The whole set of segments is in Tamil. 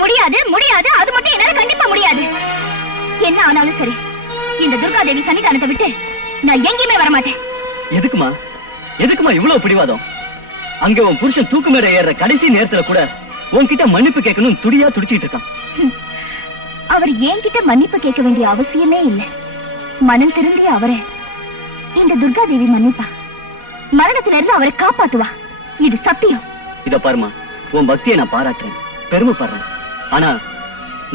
முடியாது முடியாது, அது மட்டும் என்னால கண்டிப்பா முடியாது. என்ன ஆனாலும் சரி, இந்த துர்காதேவி சன்னிதானத்தை விட்டு நான் எங்கேயுமே வரமாட்டேன். எதுக்குமா எதுக்குமா இவ்வளவு பிடிவாதம்? அங்க உன் புருஷன் தூக்கு மேட ஏற கடைசி நேரத்துல கூட உன்கிட்ட மன்னிப்பு கேட்கணும் துடியா துடிச்சிட்டு இருக்கான். அவர் என்கிட்ட மன்னிப்பு கேட்க வேண்டிய அவசியமே இல்லை. மனம் திருந்திய அவரை இந்த துர்காதேவி மன்னிப்பா, மரணத்திலிருந்து அவரை காப்பாத்துவா. இது சத்தியம். இத பாருமா, உன் பக்தியை நான் பாராட்டுறேன், பெருமைப்படுறேன். ஆனா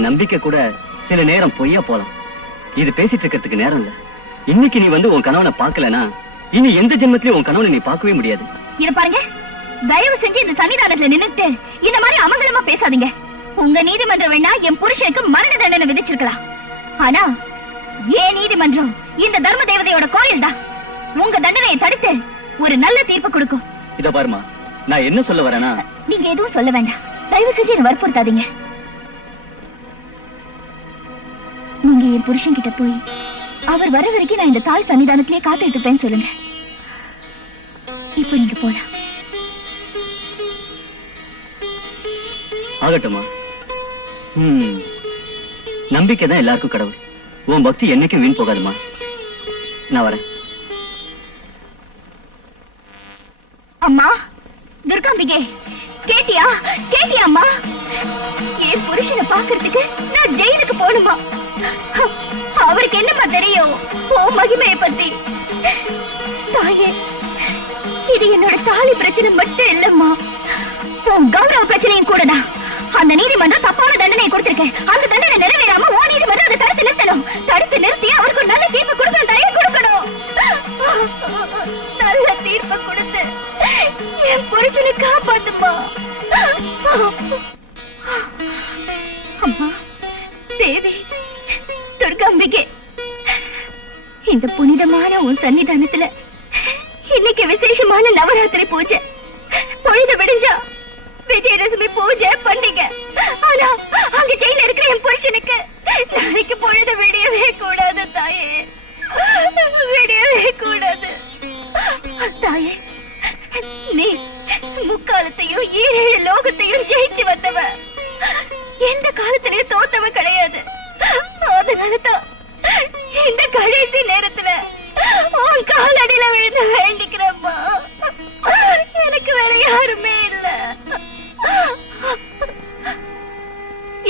நம்பிக்கை கூட சில நேரம் பொய்யா போலாம். இது பேசிட்டு இருக்கிறதுக்கு நேரம் இல்ல. இன்னைக்கு நீ வந்து உன் கணவனை பார்க்கலனா இனி எந்த ஜென்மத்திலயும் உன் கணவனை நீ பார்க்கவே முடியாது. இத பாருங்க, தயவு செஞ்சு இந்த சன்னிதானத்துல நின்னுட்டு இந்த மாதிரி அமங்கலமா பேசாதீங்க. உங்க நீதிமன்றம் வேணா என் புருஷனுக்கு மரண தண்டனை விதிச்சிருக்கலாம். ஆனா ஏன் நீதிமன்றம் இந்த தர்ம தேவதையோட கோயில் தான். உங்க தண்டனையை தடுத்து ஒரு நல்ல தீர்ப்பு கொடுக்கும். இத பாருமா, நான் என்ன சொல்ல வரேனா, நீங்க எதுவும் சொல்ல வேண்டாம். தயவு செஞ்சு என்ன வற்புறுத்தாதீங்க. நீங்க என் புருஷன் கிட்ட போய் அவர் வர வரைக்கும் நான் இந்த தாய் சன்னிதானத்திலே காத்துட்டு இருப்பேன்னு சொல்லுங்க. இப்ப நீங்க போலாம். ஆகட்டுமா? நம்பிக்கை தான் எல்லாருக்கும் கடவுள். உன் பக்தி என்னைக்கும் வீண் போகாதுமா. நான் வரேன். அம்மா துர்காம்பிகே, கேட்டியா கேட்டியா அம்மா? என் புருஷனை பாக்குறதுக்கு நான் ஜெயிலுக்கு போகணுமா? அவருக்கு என்னமா தெரியும் ஓ மகிமையை பத்தி? தாயே, இது என்னோட தாலி பிரச்சனை மட்டும் இல்லம்மா, உன் கௌரவ பிரச்சனையும் கூடதான். அந்த நீதிமன்றம் தப்பான தண்டனை கொடுத்திருக்கேன். அந்த தண்டனை நிறைவேறாம ஓ நீதிமன்றம் அதை தடுத்து நிறுத்தணும். தடுத்து நிறுத்தி அவருக்கு நல்ல தீர்ப்பு கொடுக்கணும். தாயே கொடுக்கணும். நல்ல தீர்ப்பு கொடுத்து என் புருஷனை காப்பாத்துமா. அம்மா தேவி, துர்காம்பிகே, இந்த புனிதமான உன் சன்னிதானத்துல இன்னைக்கு விசேஷமான நவராத்திரி பூஜை. பொழுது விடிஞ்சா விஜயதசமி பூஜை பண்டிகை. ஆனா அங்க ஜெயில இருக்கிற என் புருஷனுக்கு நாளைக்கு பொழுது விடியவே கூடாது தாயே, விடியவே கூடாது. தாயே, நீ முக்காலத்தையும் ஈரேழு லோகத்தையும் ஜெயிச்சு வந்தவ, எந்த காலத்திலயும் தோத்தவ கிடையாது. அதனாலதான் இந்த கடைசி நேரத்துல உன் காலடியில விழுந்து வேண்டிக்கிறம்மா. எனக்கு வேற யாருமே இல்ல.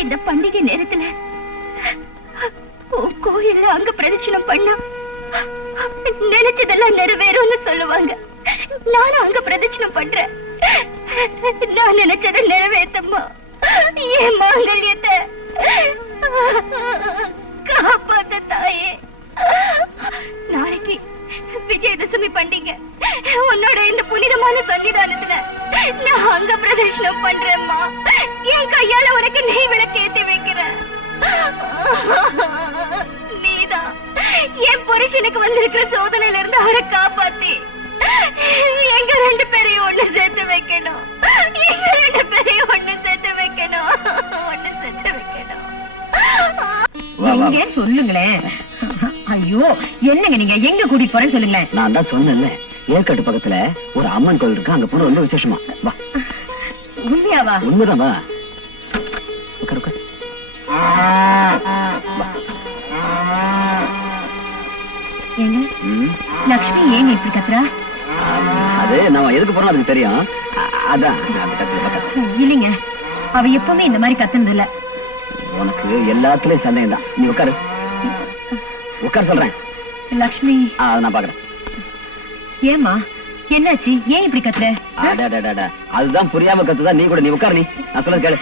இந்த பண்டிகை நேரத்துல உன் கோயில்ல அங்க பிரதட்சணம் பண்ணா நினைச்சதெல்லாம் நிறைவேறும்னு சொல்லுவாங்க. நானும் அங்க பிரதட்சணம் பண்றேன். நான் நினைச்சதை நிறைவேற்றம்மா. என் மாங்கல்யத்தை காப்பாத்த தாயே. நாளைக்கு விஜயதசமி பண்டிகை. உன்னோட இந்த புனிதமான சன்னிதானத்துல நான் அங்க பிரதர்ஷனம் பண்றேம்மா. என் கையால உனக்கு நெய் விளக்கு ஏத்தி வைக்கிறேன். நீதான் என் புருஷனுக்கு வந்திருக்கிற சோதனையில இருந்து அவரை காப்பாத்தி எங்க ரெண்டு பேரையும் ஒண்ணு சேர்த்து வைக்கணும். எங்க ரெண்டு பேரையும் ஒண்ணு சேர்த்து வைக்கணும். ஒண்ணு சேர்த்து வைக்கணும். சொல்லுங்களேன். ஐயோ, என்னங்க நீங்க எங்க கூட்டிட்டு போறேன்னு சொல்லுங்களேன். நான் தான் சொன்னேன்ல, ஏற்காடு பக்கத்துல ஒரு அம்மன் கோயில் இருக்கு, அங்க போன ரொம்ப விசேஷமா. வா. உண்மையாவா? உண்மைதான், வா. உட்கார் உட்கார். லக்ஷ்மி ஏங்க இப்படி கத்துறா? அது நான் எதுக்கு போறோம் அதுக்கு தெரியும். அதான் இல்லைங்க, அவ எப்பவுமே இந்த மாதிரி கத்துனது இல்ல. உனக்கு எல்லாத்துலயும் சந்தேகம் தான். நீ உட்காரு உட்கார் சொல்றேன். லக்ஷ்மி, நான் பாக்குறேன். ஏமா என்னாச்சு? ஏன் இப்படி கத்துற? அதுதான் புரியாம கத்துதான். நீ கூட நீ உட்காரு. நீ நான் சொல்ல கேளு.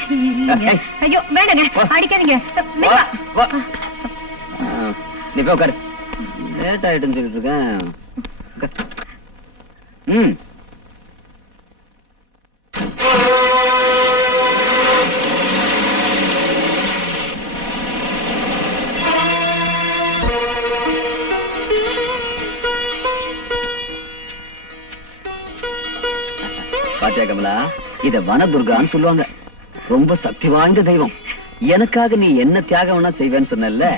ஐயோ வேணாங்க, அடிக்காதீங்க. நீ போய் உட்காரு. லேட் ஆயிட்டு சொல்லிட்டு இருக்கேன். பாத்தியா கமலா, இத வனதுர்கான்னு சொல்லுவாங்க. ரொம்ப சக்தி வாய்ந்த தெய்வம். எனக்காக நீ என்ன தியாகம் வேணா செய்வேன்னு சொன்னல,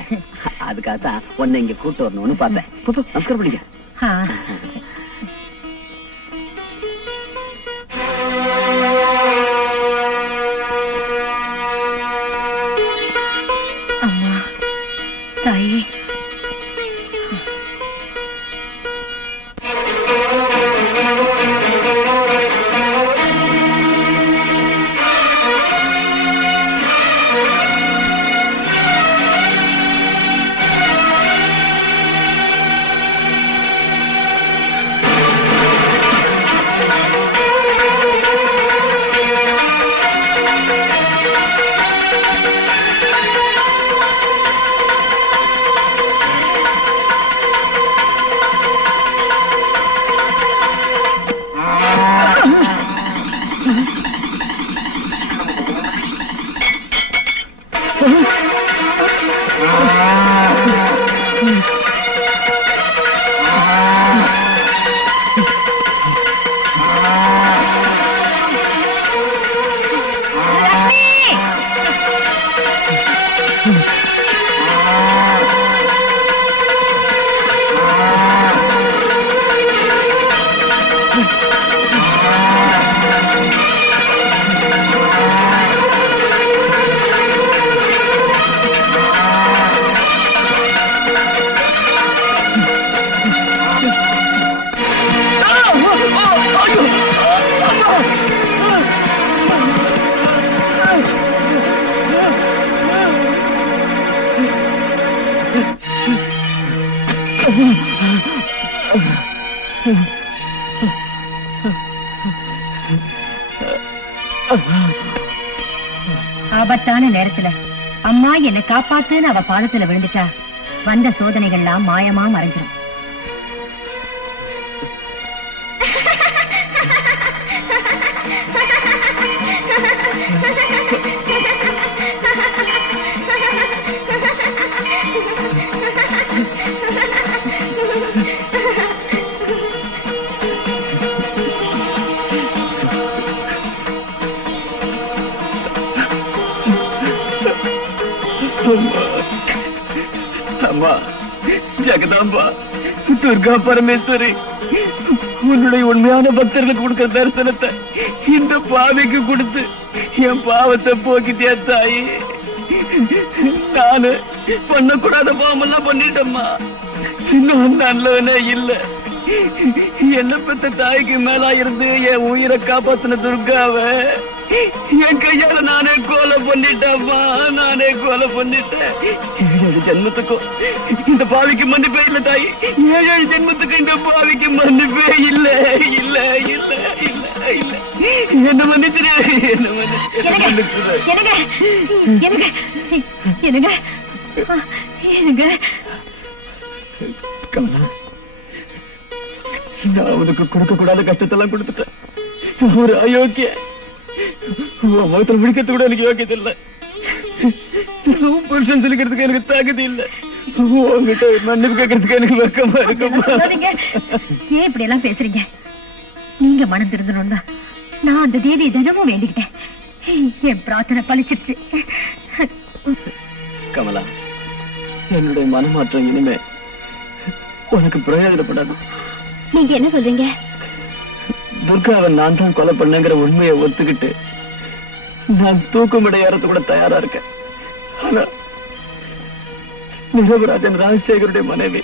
அதுக்காகத்தான் உன்னை இங்க கூட்டு வரணும்னு பார்த்தேன். நமஸ்காரம் படிக்க. ஆபத்தான நேரத்துல அம்மா என்ன காப்பாத்துன்னு அவ பாதத்துல விழுந்துட்டா வந்த சோதனைகள்லாம் மாயமா மறைஞ்சிடும். அம்மா, ஜெகதாம்பா, துர்கா பரமேஸ்வரி, உன்னுடைய உண்மையான பக்தர்களுக்கு கொடுக்கிற தரிசனத்தை இந்த பாவிக்கு கொடுத்து என் பாவத்தை போக்கிட்டியா தாயி. நானு பண்ணக்கூடாத பாவமெல்லாம் பண்ணிட்டேம்மா. இன்னும் நல்லவனே இல்ல. என்ன பெத்த தாய்க்கு மேலா இருந்து என் உயிரை காப்பாத்தின துர்காவ என் கையால நானே கொலை பண்ணிட்டேம்மா. நானே கொலை பண்ணிட்டேன். 7 ஜென்மத்துக்கும் இந்த பாவிக்கு மன்னிப்பே இல்ல தாய். 7 ஜென்மத்துக்கு இந்த பாவிக்கு மன்னிப்பே இல்ல இல்ல இல்ல இல்ல இல்ல. என்ன மன்னிச்சிரு, என்ன மன்னிச்சிரு. கமலா, நான் உனக்கு கொடுக்க கூடாத கஷ்டத்தெல்லாம் கொடுத்துட்டேன். ஒரு அயோக்கிய முகத்தில் முடிக்கிறது கூட எனக்கு யோக்கியது இல்ல. புருஷன் சொல்லிக்கிறதுக்கு எனக்கு தகுதி இல்ல. உங்ககிட்ட மன்னிப்பு கேட்கறதுக்கு எனக்கு வெக்கமா இருக்குமா? ஏன் இப்படி எல்லாம் பேசுறீங்க? நீங்க மனம் திருந்தணும் தான் நான் அந்த தேதியை தினமும் வேண்டிக்கிட்டேன். என் பிரார்த்தனை பலிச்சிருச்சு. கமலா, என்னுடைய மனமாற்றம் இனிமே உனக்கு பிரயோஜனப்படாது. நீங்க என்ன சொல்றீங்க? துர்காவை நான் தான் கொலை பண்ணங்கிற உண்மையை ஒத்துக்கிட்டு நான் தூக்குமிட ஏறத்து கூட தயாரா இருக்கேன். ஆனா நிரபராஜன் ராஜசேகருடைய மனைவி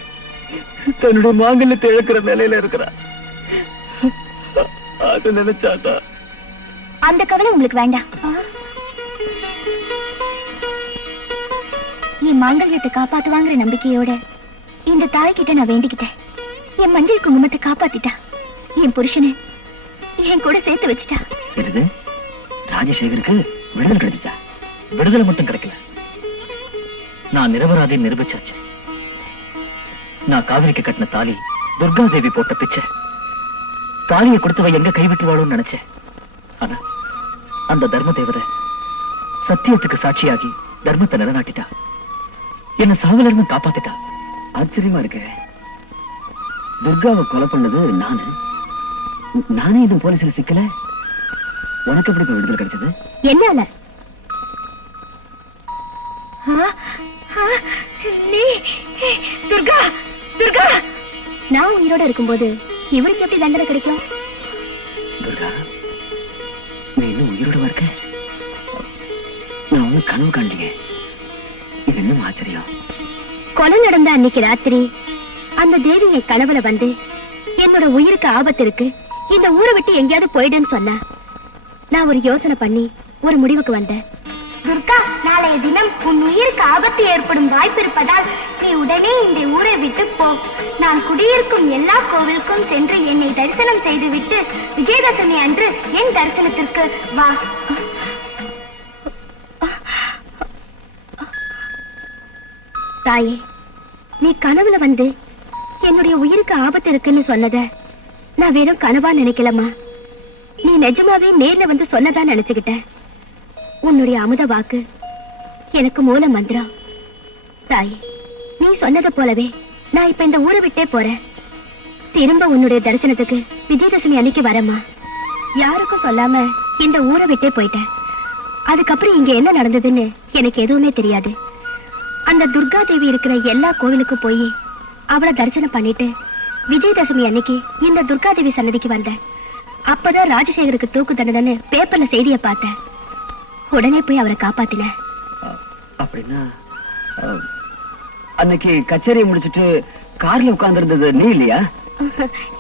தன்னுடைய மாங்கல்யத்தை இழக்கிற நிலையில இருக்கிறார். அது நினைச்சாதா அந்த கவலை உங்களுக்கு வேண்டாம். என் மாங்கல்யத்தை காப்பாத்துவாங்கிற நம்பிக்கையோட இந்த தாய்கிட்ட நான் வேண்டிக்கிட்டேன். என் மஞ்சள் குங்குமத்தை காப்பாத்திட்டா. என் புருஷனை என் கூட சேர்த்து வச்சுட்டா. ராஜசேகருக்கு விடுதலை கிடைச்சா? விடுதலை மட்டும் கிடைக்கல, நான் நிரபராதை நிரூபிச்சாச்சு. நான் காவிரிக்கு கட்டின தாலி துர்கா தேவி போட்ட பிச்சை. தாலியை கொடுத்தவ எங்க கைவிட்டுவாளோன்னு நினைச்சேன். ஆனா அந்த தர்ம தேவதை சத்தியத்துக்கு சாட்சியாகி தர்மத்தை நிலநாட்டிட்டா. என்ன சாவல இருந்து காப்பாத்திட்டா. ஆச்சரியமா இருக்கு. துர்காவை கொலை பண்ணது நானே இது போலீஸ்ல சிக்கல. உனக்கு எப்படி விடுதலை கிடைச்சது? என்னால? துர்கா, துர்கா, நான் உயிரோட இருக்கும்போது இவருக்கு எப்படி தண்டனை கிடைக்கும்? துர்கா, நீ இன்னும் உயிரோட இருக்க? நான் ஒண்ணு கனவு காண்லீங்க. இது இன்னும் ஆச்சரியம். கொலை நடந்த அன்னைக்கு ராத்திரி அந்த தேவி என் கனவுல வந்து என்னோட உயிருக்கு ஆபத்து இருக்கு, இந்த ஊரை விட்டு எங்கேயாவது போயிடுன்னு சொன்னா. நான் ஒரு யோசனை பண்ணி ஒரு முடிவுக்கு வந்தேன். துர்கா, நாளைய தினம் உன் உயிருக்கு ஆபத்து ஏற்படும் வாய்ப்பு இருப்பதால் நீ உடனே இந்த ஊரை விட்டு போ. நான் குடியிருக்கும் எல்லா கோவிலுக்கும் சென்று என்னை தரிசனம் செய்துவிட்டு விஜயதசமி அன்று என் தரிசனத்திற்கு வா. தாயே, நீ கனவுல வந்து என்னுடைய உயிருக்கு ஆபத்து இருக்குன்னு சொன்னத நான் வெறும் கனவா நினைக்கலமா. நீ நிஜமாவே நேர்ல வந்து சொன்னதா நினைச்சுக்கிட்ட. உன்னுடைய அமுத வாக்கு எனக்கு மூல மந்திரம். தாய், நீ சொன்னது போலவே நான் இப்ப இந்த ஊரை விட்டே போறேன். திரும்ப உன்னுடைய தரிசனத்துக்கு விஜயதசமி அன்னைக்கு வரமா. யாருக்கும் சொல்லாம இந்த ஊரை விட்டே போயிட்டேன். அதுக்கப்புறம் இங்க என்ன நடந்ததுன்னு எனக்கு எதுவுமே தெரியாது. அந்த துர்கா தேவி இருக்கிற எல்லா கோவிலுக்கும் போய் அவளை தரிசனம் பண்ணிட்டு விஜயதசமி அன்னைக்கு இந்த துர்கா தேவி சன்னதிக்கு வந்தேன். அப்பதான் ராஜசேகருக்கு தூக்கு தண்டனைன்னு பேப்பர்ல செய்திய பார்த்தேன். உடனே போய் அவரை காப்பாத்தினேன். அப்படின்னா அன்னைக்கு கச்சேரியை முடிச்சிட்டு கார்ல உட்கார்ந்து இருந்தது நீ இல்லையா?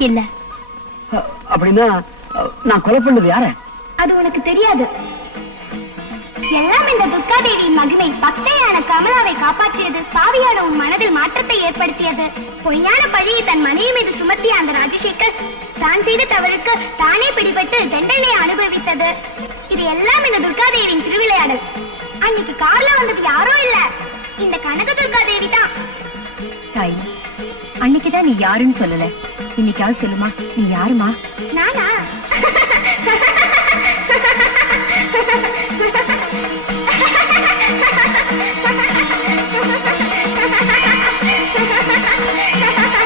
இல்ல. அப்படின்னா நான் கொலை பண்ணது யார? அது உனக்கு தெரியாது. எல்லாம் இந்த துர்கா தேவியின் மகிமை. பக்தையான கமலாவை காப்பாற்றியது. பாவியான உன் மனதில் மாற்றத்தை ஏற்படுத்தியது. பொய்யான பழியை தன் மனைவி மீது சுமத்திய அந்த ராஜசேகர் தான் செய்த தவறுக்கு தானே பிடிபட்டு தண்டனை அனுபவித்தது. இது எல்லாம் இந்த துர்கா தேவியின் திருவிளையாடல். அன்னைக்கு கார்ல வந்தது யாரோ இல்ல, இந்த கனக துர்கா தேவி தான். தாய், அன்னைக்குதான் நீ யாருன்னு சொல்லல. இன்னைக்காவது சொல்லுமா, நீ யாருமா?